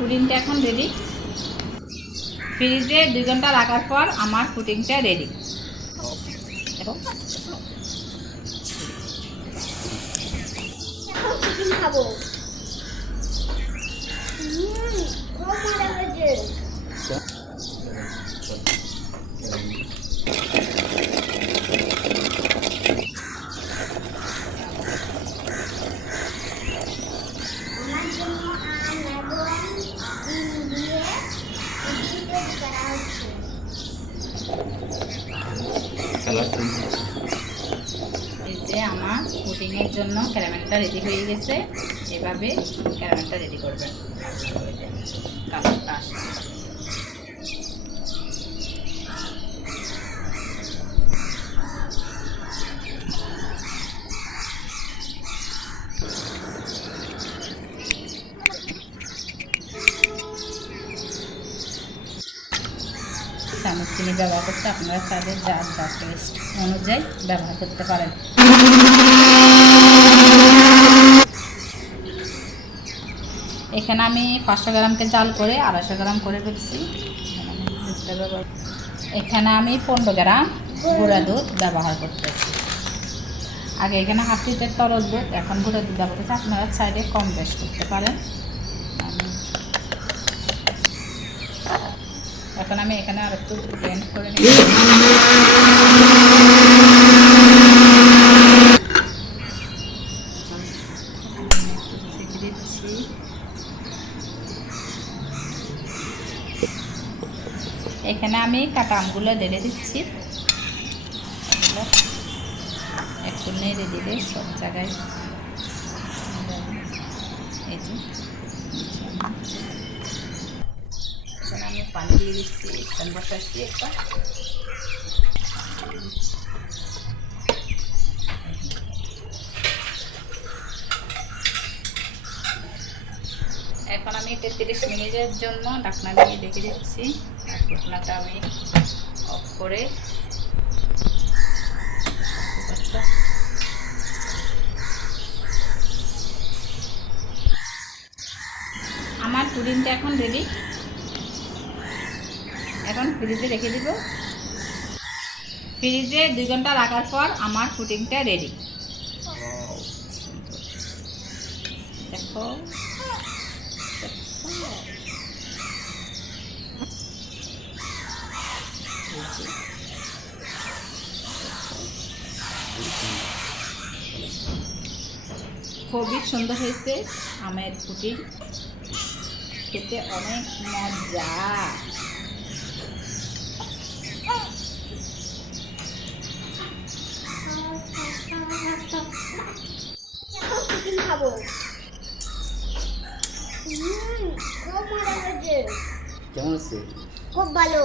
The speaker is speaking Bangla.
পুডিংটা এখন রেডি। ফ্রিজে 2 ঘন্টা রাখার পর আমার পুডিংটা রেডি। দেখো পুডিং খাবো। খুব মজা হয়েছে। আমার জন্য আম এবং ডিম দিয়ে পুডিং তৈরি করা হচ্ছে। এই যে আমার পুডিংয়ের জন্য ক্যারামেলটা রেডি হয়ে গেছে। এভাবে ক্যারামেলটা রেডি করবেন। কালারটা আসে। চামচ চিনি ব্যবহার করতে আপনারা চাইলে যার যার টেস্ট অনুযায়ী ব্যবহার করতে পারেন। এখানে আমি 500 গ্রামকে জাল করে 250 গ্রাম করে ফেলছি। এখানে আমি 15 গ্রাম গুঁড়া দুধ ব্যবহার করতেছি। আগে এখানে 1/2 লিটার তরল দুধ, এখন গুঁড়া দুধ ব্যবহার করছি। আপনারা চাইলে কম বেশ করতে পারেন। এখন আমি এখানে আর একটু ব্লেন্ড করে নিই। দিচ্ছি এখানে আমি কাটা আমগুলো ঢেলে দিচ্ছি। একটু নেড়ে দিলে সব জায়গায় এই যে এখানে আমি পানি দিয়ে দিচ্ছি। বসাচ্ছি একটা। এখন আমি 33 মিনিটের জন্য ঢাকনা দিয়ে রেখে দিচ্ছি। ঢাকনাটা আমি অফ করে আমার পুডিংটা এখন রেডি। এখন ফ্রিজে রেখে দিব। ফ্রিজে 2 ঘন্টা রাখার পর আমার পুডিংটা রেডি। দেখো খুবই সুন্দর হয়েছে আমের পুডিং, খেতে অনেক মজা। পুডিং খাবো। খুব মজা হয়েছে। কেমন আছে? খুব ভালো।